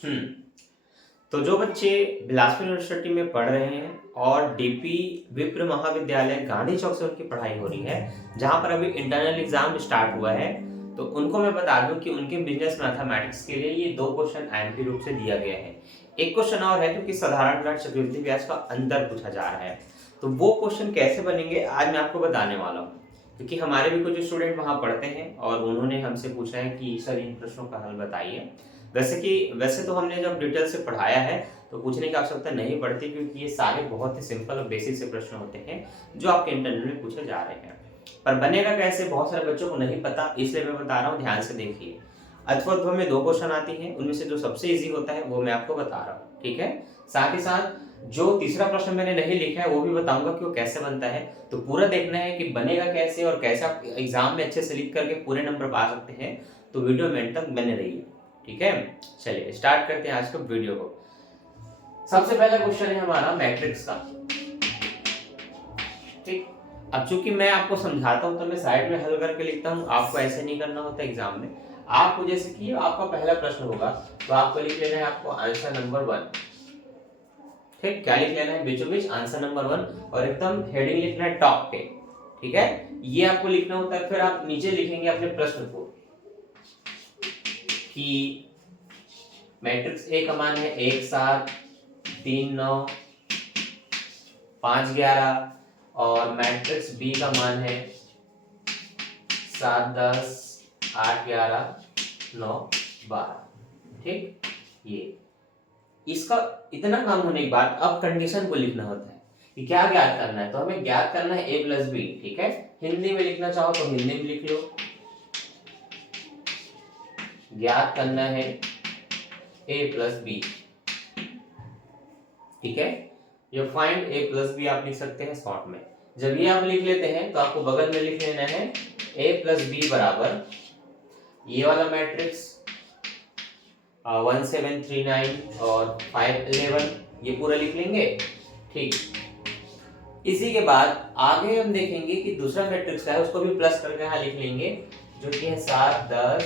हम्म तो जो बच्चे बिलासपुर यूनिवर्सिटी में पढ़ रहे हैं और डीपी विप्र महाविद्यालय गांधी चौक से उनकी पढ़ाई हो रही है, जहां पर अभी इंटरनल एग्जाम स्टार्ट हुआ है, तो उनको मैं बता दूं कि उनके बिजनेस मैथमेटिक्स के लिए ये 2 क्वेश्चन आईएमपी रूप से दिया गया है। एक क्वेश्चन और है जो कि साधारण ज्ञान चक्रवृद्धि ब्याज का अंदर पूछा जा रहा है। तो वो क्वेश्चन कैसे बनेंगे आज मैं आपको बताने वाला हूँ, क्योंकि हमारे भी कुछ स्टूडेंट वहां पढ़ते हैं और उन्होंने हमसे पूछा है कि सर इन प्रश्नों का हल बताइए। वैसे तो हमने जब डिटेल से पढ़ाया है तो पूछने की आवश्यकता नहीं पड़ती, क्योंकि ये सारे बहुत ही सिंपल और बेसिक से प्रश्न होते हैं जो आपके इंटरव्यू में पूछे जा रहे हैं। पर बनेगा कैसे बहुत सारे बच्चों को नहीं पता, इसलिए मैं बता रहा हूँ, ध्यान से देखिए। अथवा में 2 क्वेश्चन आती हैं, उनमें से जो सबसे इजी होता है वो मैं आपको बता रहा हूँ, ठीक है। साथ ही साथ जो तीसरा प्रश्न मैंने नहीं लिखा है वो भी बताऊंगा कि वो कैसे बनता है। तो पूरा देखना है कि बनेगा कैसे और कैसे आप एग्जाम में अच्छे से लिख करके पूरे नंबर पा सकते हैं। तो वीडियो में एंड तक बने रहिए, ठीक है। चलिए स्टार्ट करते हैं आज के वीडियो को। सबसे पहला क्वेश्चन है हमारा मैट्रिक्स का, ठीक। अब चूंकि मैं आपको समझाता हूं तो मैं साइड में हल करके लिखता हूं, आपको ऐसे नहीं करना होता एग्जाम में। आपको जैसे कि आपका पहला प्रश्न होगा तो आपको लिख लेना है आपको आंसर नंबर 1, ठीक। क्या लिख लेना है बीचों बीच आंसर नंबर 1 और एकदम हेडिंग लिखना है टॉप पे, ठीक है। ये आपको लिखना होता है। फिर आप नीचे लिखेंगे अपने प्रश्न को कि मैट्रिक्स ए का मान है 1 7 3 9 5 11 और मैट्रिक्स बी का मान है 7 10 8 11 9 12, ठीक। ये इसका इतना काम होने के बाद अब कंडीशन को लिखना होता है कि क्या ज्ञात करना है। तो हमें ज्ञात करना है a प्लस बी, ठीक है। हिंदी में लिखना चाहो तो हिंदी में लिख लो। ज्ञात करना है a प्लस बी, ठीक है। ये फाइंड a प्लस बी आप लिख सकते हैं शॉर्ट में। जब ये आप लिख लेते हैं तो आपको बगल में लिख लेना है a प्लस बी बराबर ये वाला मैट्रिक्स 1 7 3 9 और 5 11, ये पूरा लिख लेंगे, ठीक। इसी के बाद आगे हम देखेंगे कि दूसरा मैट्रिक्स है उसको भी प्लस करके यहाँ लिख लेंगे, जो कि है 7 10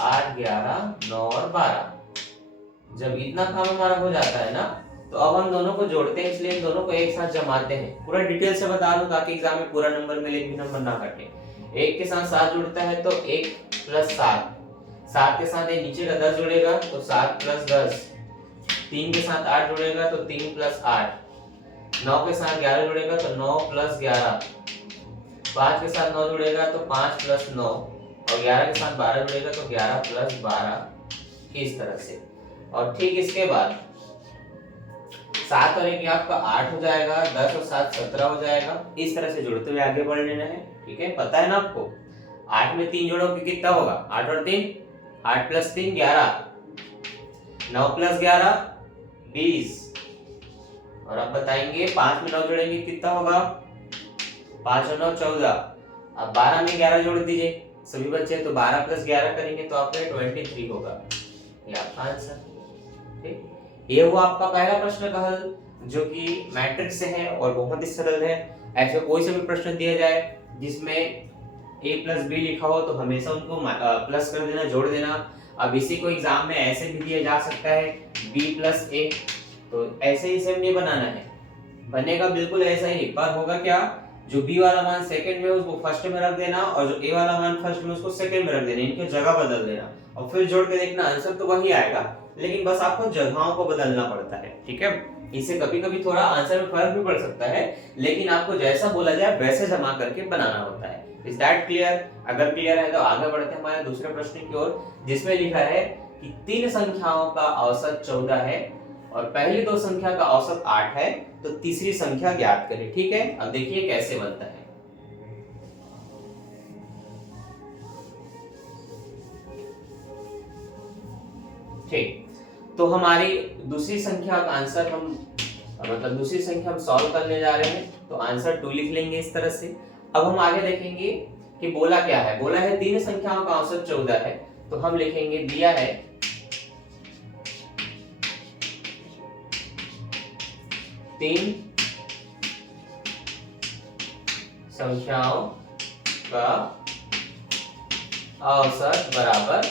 8 11 9 और 12। जब इतना काम हमारा हो जाता है ना तो अब हम दोनों को जोड़ते हैं, इसलिए इन दोनों को एक साथ जमाते हैं। पूरा डिटेल से बता रहा हूँ ताकि एग्जाम में पूरा नंबर मिले, एक भी नंबर ना कटे। 1 के साथ 7 जुड़ता है तो 1 प्लस 7, 7 के साथ ये नीचे का 10 जुड़ेगा तो 7 प्लस 10, 3 के साथ 8 जुड़ेगा तो 3 प्लस 8, 9 के साथ 11 जुड़ेगा तो 9 प्लस 11, 5 के साथ 9 जुड़ेगा तो 5 प्लस 9 और 11 के साथ 12 जुड़ेगा तो 11 प्लस 12, इस तरह से। और ठीक इसके बाद 7 और 1 आपका 8 हो जाएगा, 10 और 7 17 हो जाएगा। इस तरह से जुड़ते हुए आगे बढ़ लेना है, ठीक है। पता है ना आपको 8 में 3 जोड़ोगे कितना होगा, 8 और 3 8 प्लस 3 11, 9 प्लस 11 20। और अब बताएंगे 5 में 9 जोड़ेंगे कितना होगा, 5 और 9 14। अब 12 में 11 जोड़ दीजिए सभी बच्चे, तो 12 प्लस 11 करेंगे तो आपका 23 होगा। ये आपका आंसर, ठीक। ये हुआ आपका पहला प्रश्न का हल, जो कि मैट्रिक्स से है और बहुत ही सरल है। ऐसे कोई सा भी प्रश्न दिया जाए जिसमें a प्लस बी लिखा हो तो हमेशा उनको प्लस कर देना, जोड़ देना। अब इसी को एग्जाम में ऐसे भी दिया जा सकता है b प्लस ए, तो ऐसे ही सेम ये बनाना है, बनेगा बिल्कुल ऐसा ही। पर होगा क्या, जो b वाला मान सेकंड में उसको फर्स्ट में रख देना और जो a वाला मान फर्स्ट में उसको सेकंड में रख देना, इनकी जगह बदल देना और फिर जोड़ के देखना, आंसर तो वही आएगा, लेकिन बस आपको जगहों को बदलना पड़ता है, ठीक है। इससे कभी कभी थोड़ा आंसर में फर्क भी पड़ सकता है, लेकिन आपको जैसा बोला जाए वैसे जमा करके बनाना होता है। Is that clear? अगर क्लियर है तो आगे बढ़ते हैं हमारे दूसरे प्रश्न की ओर, जिसमें लिखा है कि 3 संख्याओं का औसत 14 है और पहली 2 संख्या का औसत 8 है, तो तीसरी संख्या ज्ञात करें, ठीक है। अब देखिए कैसे बनता है, ठीक। तो हमारी दूसरी संख्या का आंसर दूसरी संख्या हम सॉल्व करने जा रहे हैं, तो आंसर 2 लिख लेंगे इस तरह से। अब हम आगे देखेंगे कि बोला क्या है, बोला है 3 संख्याओं का औसत 14 है, तो हम लिखेंगे दिया है 3 संख्याओं का औसत बराबर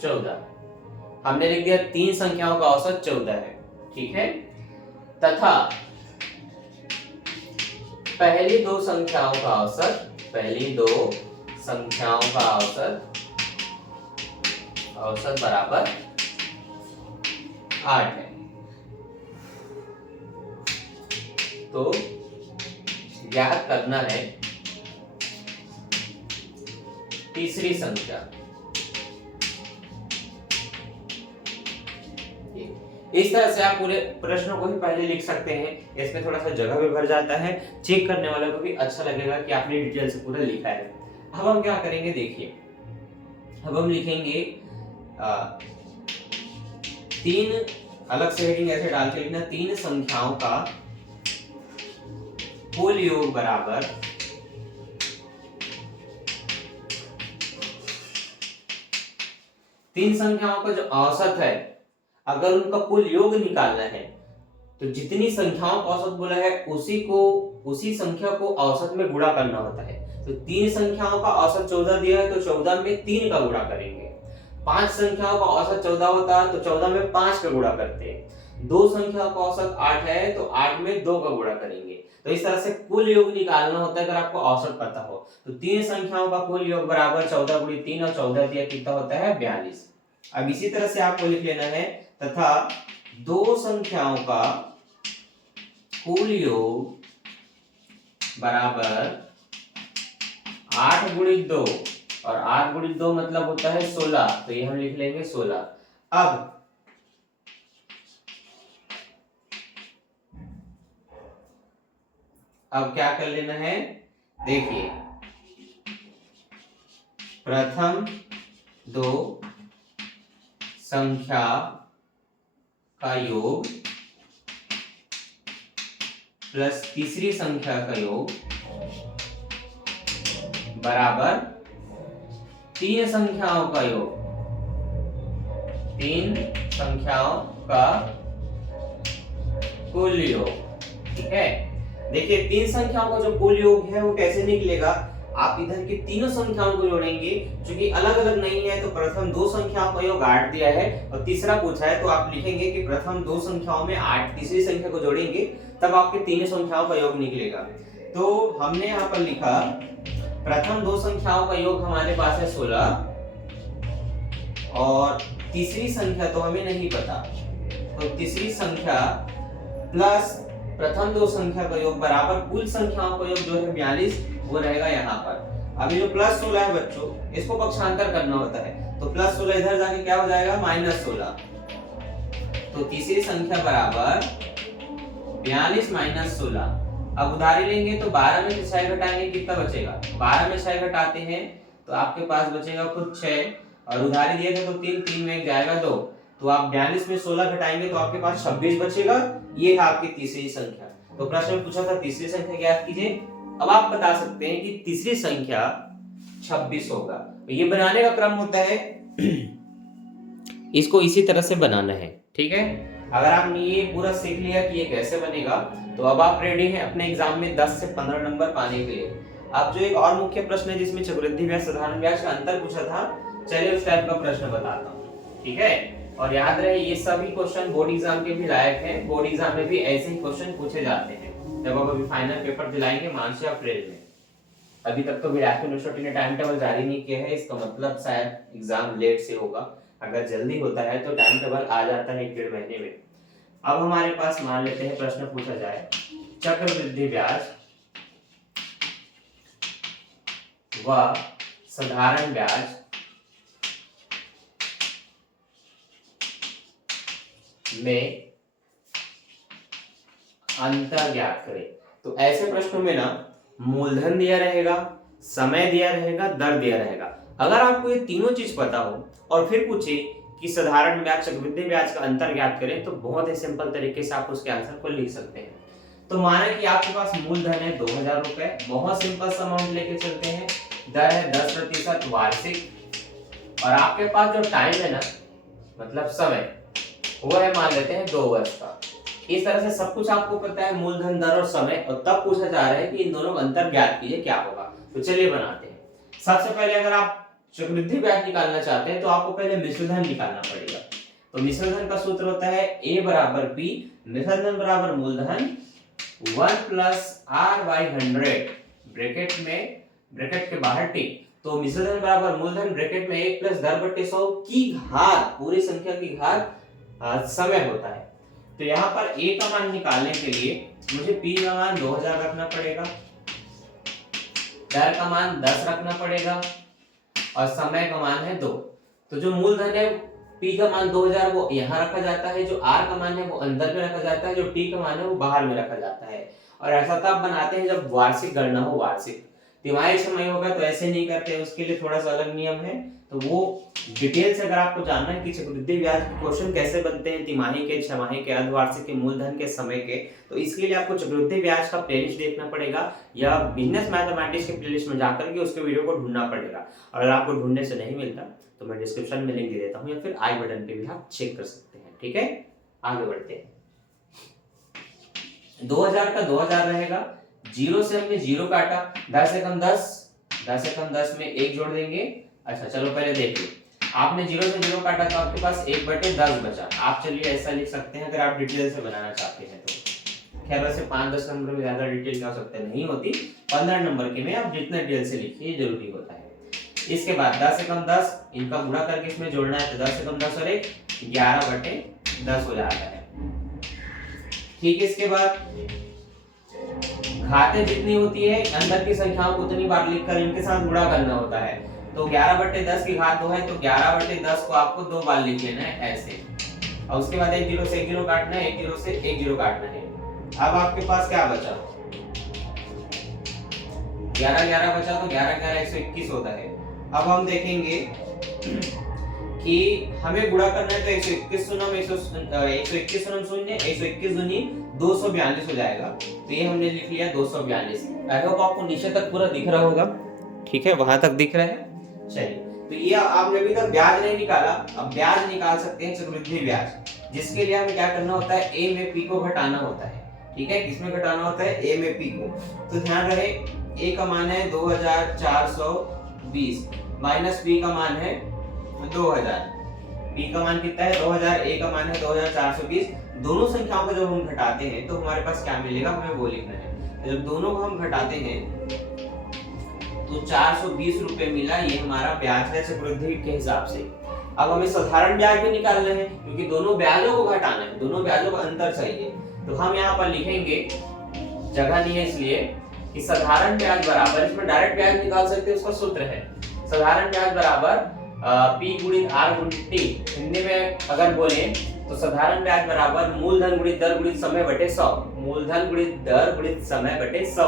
14। हमने लिख दिया 3 संख्याओं का औसत 14 है, ठीक है, तथा पहली दो संख्याओं का औसत बराबर 8 है। तो ज्ञात करना है तीसरी संख्या। इस तरह से आप पूरे प्रश्न को ही पहले लिख सकते हैं, इसमें थोड़ा सा जगह भी भर जाता है, चेक करने वाले को भी अच्छा लगेगा कि आपने डिटेल से पूरा लिखा है। अब हम क्या करेंगे, देखिए, अब हम लिखेंगे 3 अलग से हेडिंग ऐसे डाल के लिखना, 3 संख्याओं का कुल योग बराबर 3 संख्याओं का जो औसत है, अगर उनका कुल योग निकालना है तो जितनी संख्याओं का औसत बोला है उसी संख्या को औसत में गुणा करना होता है। तो 3 संख्याओं का औसत 14 दिया है तो 14 में 3 का गुणा करेंगे। 5 संख्याओं का औसत 14 होता है तो 14 में 5 का गुणा करते हैं। 2 संख्याओं का औसत 8 है तो 8 में 2 का गुणा करेंगे। तो इस तरह से कुल योग निकालना होता है अगर आपको औसत पता हो। तो 3 संख्याओं का कुल योग बराबर 14 गुणी 3 और 14 दिया कितना होता है 42। अब इसी तरह से आपको लिख लेना है तथा 2 संख्याओं का कुल योग बराबर 8 गुणी 2 और 8 गुणी 2 मतलब होता है 16, तो ये हम लिख लेंगे 16। अब क्या कर लेना है, देखिए, प्रथम 2 संख्या का योग प्लस तीसरी संख्या का योग बराबर 3 संख्याओं का योग, 3 संख्याओं का कुल योग, ठीक है। देखिए 3 संख्याओं का जो कुल योग है वो कैसे निकलेगा, आप इधर की तीनों संख्याओं को जोड़ेंगे, क्योंकि अलग अलग नहीं है तो प्रथम 2 संख्याओं का योग 8 दिया है और तीसरा पूछा है तो आप लिखेंगे कि प्रथम 2 संख्याओं में 8 तीसरी संख्या को जोड़ेंगे तब आपके तीनों संख्याओं का योग निकलेगा। तो हमने यहाँ पर लिखा प्रथम 2 संख्याओं का योग हमारे पास है 16 और तीसरी संख्या तो हमें नहीं पता, तो तीसरी संख्या प्लस प्रथम 2 संख्या का योग बराबर कुल संख्याओं का योग जो है 42 वो रहेगा यहाँ पर। अभी जो प्लस 16 है बच्चों, इसको पक्षांतर करना होता है, तो प्लस 16 इधर जाके क्या हो जाएगा माइनस 16, तो तीसरी संख्या बराबर 42 माइनस 16। अब उधारी लेंगे तो 12 में से 6 घटाएंगे कितना बचेगा, 12 में 6 घटाते हैं तो आपके पास बचेगा खुद 6 और उधारी दिए थे तो 3 में जाएगा 2, तो आप 42 में 16 घटाएंगे तो आपके पास 26 बचेगा। ये है आपकी तीसरी संख्या। तो प्रश्न में पूछा था तीसरी संख्या ज्ञात कीजिए। अब आप बता सकते हैं कि तीसरी संख्या 26 होगा। तो ये बनाने का क्रम होता है, इसको इसी तरह से बनाना है, ठीक है। अगर आपने ये पूरा सीख लिया कि ये कैसे बनेगा तो अब आप रेडी हैं अपने एग्जाम में 10 से 15 नंबर पाने के लिए। अब जो एक और मुख्य प्रश्न है जिसमें चक्रवृद्धि ब्याज साधारण ब्याज का अंतर पूछा था, चलिए उस टाइप का प्रश्न बताता हूँ, ठीक है। और याद रहे ये सभी क्वेश्चन बोर्ड एग्जाम के भी लायक हैं, बोर्ड एग्जाम में भी ऐसे ही क्वेश्चन पूछे जाते हैं जब आप अभी फाइनल पेपर दिलाएंगे मार्च या अप्रैल में। अभी तक तो बिलासपुर यूनिवर्सिटी ने टाइम टेबल जारी नहीं किया है, इसका मतलब शायद एग्जाम लेट से होगा। अगर जल्दी होता है तो टाइम टेबल आ जाता है 1-1.5 महीने में। अब हमारे पास मान लेते हैं प्रश्न पूछा जाए चक्रवृद्धि ब्याज व साधारण ब्याज में अंतर ज्ञात करें। तो ऐसे प्रश्नों में ना मूलधन दिया रहेगा, समय दिया रहेगा, दर दिया रहेगा। अगर आपको ये तीनों चीज पता हो और फिर पूछे कि साधारण ब्याज चक्रवृद्धि ब्याज का अंतर ज्ञात करें, तो बहुत ही सिंपल तरीके से आप उसके आंसर को लिख सकते हैं। तो माने कि आपके पास मूलधन है 2000 रुपए, बहुत सिंपल सा अमाउंट लेके चलते हैं, दर है 10% वार्षिक और आपके पास जो टाइम है ना मतलब समय वो है मान लेते हैं 2 वर्ष का। इस तरह से सब कुछ आपको पता है, मूलधन, दर और समय, और तब पूछा जा रहा है कि इन दोनों का अंतर ज्ञात कीजिए क्या होगा। तो चलिए बनाते हैं। सबसे पहले अगर आप चक्रवृद्धि ब्याज निकालना चाहते हैं तो आपको पहले मिश्रधन निकालना पड़ेगा। तो मिश्र धन का सूत्र होता है A बराबर P, मिश्र धन बराबर मूलधन 1 प्लस R/100 ब्रैकेट के बाहर T। तो मिश्र धन बराबर मूलधन ब्रैकेट में 1 प्लस 10/100 की घात, पूरी संख्या की घात समय होता है। तो यहाँ पर A का मान निकालने के लिए मुझे P का मान 2000 रखना पड़ेगा, दर का मान 10 रखना पड़ेगा और समय का मान है 2। तो जो मूलधन है P का मान 2000 वो यहाँ रखा जाता है, जो R का मान है वो अंदर में रखा जाता है, जो T का मान है वो बाहर में रखा जाता है। और ऐसा तब बनाते हैं जब वार्षिक गणना हो, वार्षिक। तिमाही समय होगा तो ऐसे नहीं करते, उसके लिए थोड़ा सा अलग नियम है। तो वो डिटेल से अगर आपको जानना है कि चक्रवृद्धि ब्याज के क्वेश्चन कैसे बनते हैं, तिमाही के, छमाही के, अर्धवार्षिक के, मूलधन के, समय के, तो इसके लिए आपको चक्रवृद्धि ब्याज का प्लेलिस्ट देखना पड़ेगा या बिजनेस मैथमेटिक्स के प्लेलिस्ट में जाकर के उसके वीडियो को ढूंढना पड़ेगा। और अगर आपको ढूंढने से नहीं मिलता तो मैं डिस्क्रिप्शन में लिंक दे देता हूँ या फिर आई बटन पे भी आप चेक कर सकते हैं। ठीक है, आगे बढ़ते हैं। 2000 का 2000 रहेगा, 0 से हमने 0 काटा, 10 से कम 10 में 1 जोड़ देंगे। अच्छा चलो पहले देखिए, आपने 0 से 0 काटा तो आपके पास 1/10 बचा। आप चलिए ऐसा लिख सकते हैं अगर आप डिटेल से बनाना चाहते हैं तो। खैर वैसे 5-10 नंबर में ज्यादा डिटेल क्या हो सकता है, नहीं होती। 15 नंबर के में आप जितना डिटेल से लिखिए जरूरी होता है। इसके बाद 10 से कम 10, इनका गुणा करके इसमें जोड़ना है, तो 10 से कम 10 और 1 11/10 हो जाता है। ठीक है, इसके बाद घातें जितनी होती है अंदर की संख्याओं को उतनी बार लिखकर इनके साथ गुणा करना होता है। तो 11/10 की घात 2 है तो 11/10 को आपको 2 बार लिख लेना है ऐसे। और उसके बाद 1 0 से 1 0 काटना है, 1 0 से 1 0 काटना है। अब आपके पास क्या बचा, 11 11 बचा, तो 11 11 121 होता है। अब हम देखेंगे कि हमें गुणा करना है तो 121 सुनम 121 सुनम शून्य 121 दूनी 242 हो जाएगा। तो ये हमने लिख लिया 242। आई होप आपको नीचे तक पूरा दिख रहा होगा। ठीक है, वहां तक दिख रहा है। चलिए, तो ये आपने अभी तक ब्याज नहीं निकाला, अब ब्याज निकाल सकते हैं, चक्रवृद्धि ब्याज। जिसके लिए हमें क्या करना होता है, A में P को घटाना होता है। ठीक है, किसमें घटाना होता है, A में P को। तो ध्यान रहे A का मान है 2420 माइनस B का मान है 2000। B का मान कितना है 2000, A का मान है 2420। दोनों संख्याओं को जब हम घटाते हैं तो हमारे पास क्या मिलेगा, हमें वो लिखना है। जब दोनों को हम घटाते हैं तो 420 रुपए मिला, ये हमारा ब्याज है चक्रवृद्धि के हिसाब से। अब हमें साधारण ब्याज भी निकालना है क्योंकि दोनों ब्याजों को घटाना है, दोनों ब्याजों का अंतर चाहिए। तो हम यहाँ पर लिखेंगे, जगह दी है इसलिए, कि साधारण ब्याज बराबर, इसमें डायरेक्ट ब्याज निकाल सकते हैं, उसका सूत्र है साधारण ब्याज बराबर P गुणित R गुणित T। हिंदी में अगर बोले तो साधारण ब्याज बराबर मूलधन गुणित दर गुणित समय बटे 100। मूलधन गुणित दर गुणित समय बटे 100।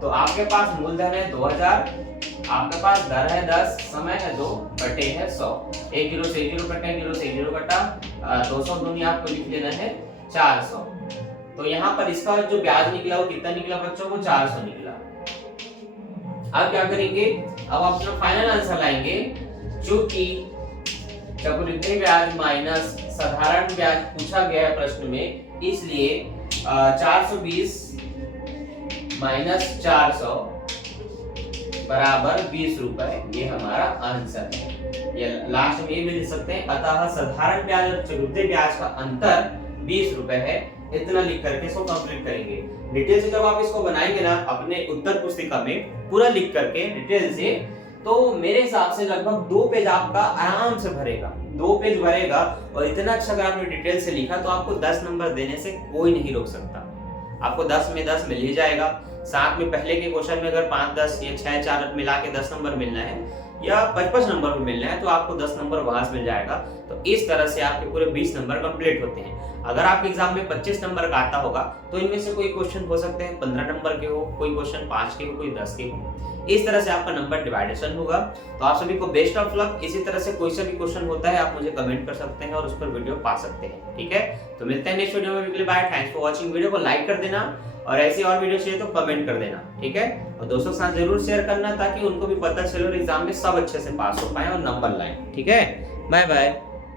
तो आपके पास मूलधन है 2000, आपके पास दर है 10, समय है 2 बटे है 100। 1 0 से 1 0 कटा, 1 0 से 1 0 कटा, 200 दूनी आपको लिख लेना है 400। तो यहाँ पर इसका जो ब्याज निकला वो कितना निकला बच्चों को, 400 निकला। अब क्या करेंगे, अब अपना फाइनल आंसर लाएंगे। चूंकि चक्रवृद्धि ब्याज माइनस साधारण ब्याज पूछा गया है प्रश्न में, इसलिए 420 माइनस 400 बराबर 20 रुपए, ये हमारा आंसर है। ये लास्ट में ये भी लिख सकते हैं, अतः साधारण ब्याज और चक्रवृद्धि ब्याज का अंतर 20 रुपए है। इतना लिख करके इसको कंप्लीट करेंगे। डिटेल से जब आप इसको बनाएंगे ना अपने उत्तर पुस्तिका में पूरा लिख करके डिटेल से, तो मेरे हिसाब से लगभग 2 पेज आपका आराम से भरेगा, 2 पेज भरेगा। और इतना अच्छा अगर आपने डिटेल से लिखा तो आपको 10 नंबर देने से कोई नहीं रोक सकता। आपको 10 में 10 मिल ही जाएगा। साथ में पहले के क्वेश्चन में अगर 5 10 या 6 4 मिला के 10 नंबर मिलना है या 55 नंबर भी मिलना है तो आपको 10 नंबर वहां से मिल जाएगा। तो इस तरह से आपके पूरे 20 नंबर कंप्लीट होते हैं। अगर आपके एग्जाम में 25 नंबर का आता होगा तो इनमें से कोई क्वेश्चन हो सकते हैं 15 नंबर के हो, कोई क्वेश्चन 5 के हो, कोई 10 के हो। इस तरह से आपका नंबर डिवाइडेशन होगा। तो आप सभी को बेस्ट ऑफ लक। इसी तरह से कोई सा भी क्वेश्चन होता है आप मुझे कमेंट कर सकते हैं और उस पर वीडियो पा सकते हैं। ठीक है, तो मिलते हैं नेक्स्ट वीडियो में। Bye, thanks for watching. Video को लाइक कर देना और ऐसी और वीडियो चाहिए तो कमेंट कर देना। ठीक है, और दोस्तों के साथ जरूर शेयर करना ताकि उनको भी पता चले और एग्जाम में सब अच्छे से पास हो पाए और नंबर लाएं। ठीक है, बाय बाय।